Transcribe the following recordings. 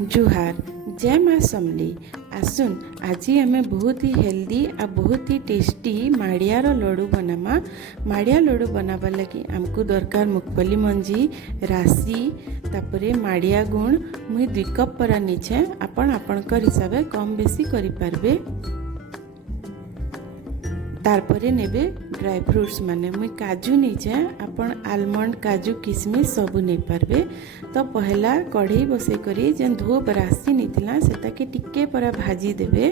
जुहार जय माँ समली आसुन आज आम बहुत ही हेल्दी आ बहुत ही टेस्टी माड़ियार लड्डू बनामा। माड़िया लड्डू बनावा लगी आमको दरकार मुगफली मंजी राशि तापरे माड़िया गुण मुई 2 कप पर नीचे आपण आपणकर हिसाब कम बेसी करि पारबे। तारपरे नेबे ड्राई फ्रूट्स माने मुई काजू नहीं जाए आपण आलमंड काजू किशमिश सबू नहीं पारबे। तो पहला कढ़ई बसई करी जेन धूप राशि नहीं सेटा के टिके परा भाजी देबे।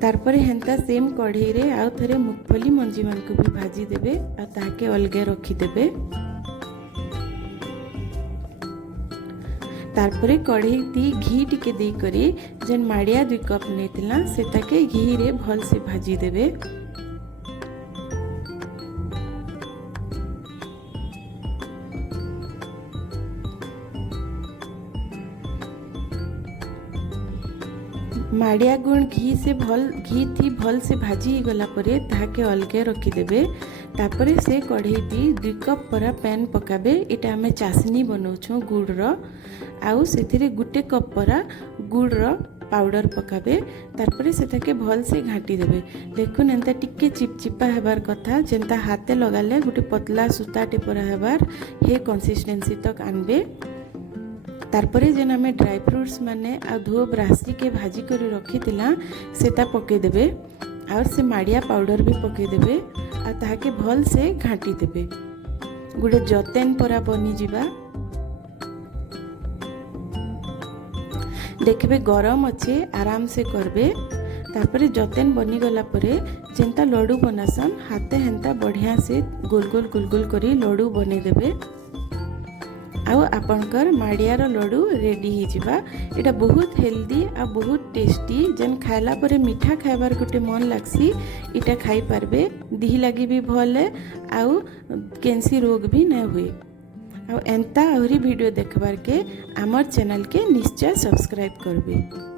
तारपरे हेंता सेम कढ़ई रे आउ थरे मुगफली मंजी मान को भी भाजी देबे आ ताके अलगे रखी देबे। तारपरे कढ़ई ती घी टिके दे करी जेन माड़िया 2 कप नेतिला सेटा के घी रे भल से भाजी देबे। माड़िया गुण घी थी भल से भाजी गला परे ताके अलगे रखी देबे। तापरे से कढ़ई ती 2 कप परा पैन पकाबे। इटा हमें चासनी बनाऊँ गुड़ आउ से गुटे कप परा गुड़ पाउडर पकाबे। तारपरे सेटाके भल से घाटी देबे। देखुन एंता टिके चिपचिपा हेबार कथा जेंता हाथे लगाले गोटे पतला सूताटे परा हेबार हे कंसिस्टेंसी तक आनबे। तारपरे जेन आमे ड्राई फ्रूट्स माने आ धूप राशि के भाजी कर रखी सेटा पके देबे और से माड़िया पाउडर भी पके देबे आ ताके भल से घाटी देबे। गोटे जतेन परा बनी जिबा देखबे गरम अच्छे आराम से करबे। तारपरे जतेन बनी गला परे जेंता लड्डू बनासन हाथे हेंता बढ़िया से गोल गोल करी लड्डू बने देबे। आउ आपणकर माड़ियार लड्डू रेडी हो जिबा। एटा बहुत हेल्दी आ बहुत टेस्टी जेन खाइला परे मीठा खाइबार गोटे मन लागसी इटा खाई पारबे। दिह लगी भी भल है आउ कैंसी रोग भी नहीं हुए। आउ एंता आहरी वीडियो देखबार के आमर चैनल के निश्चय सब्सक्राइब करबे।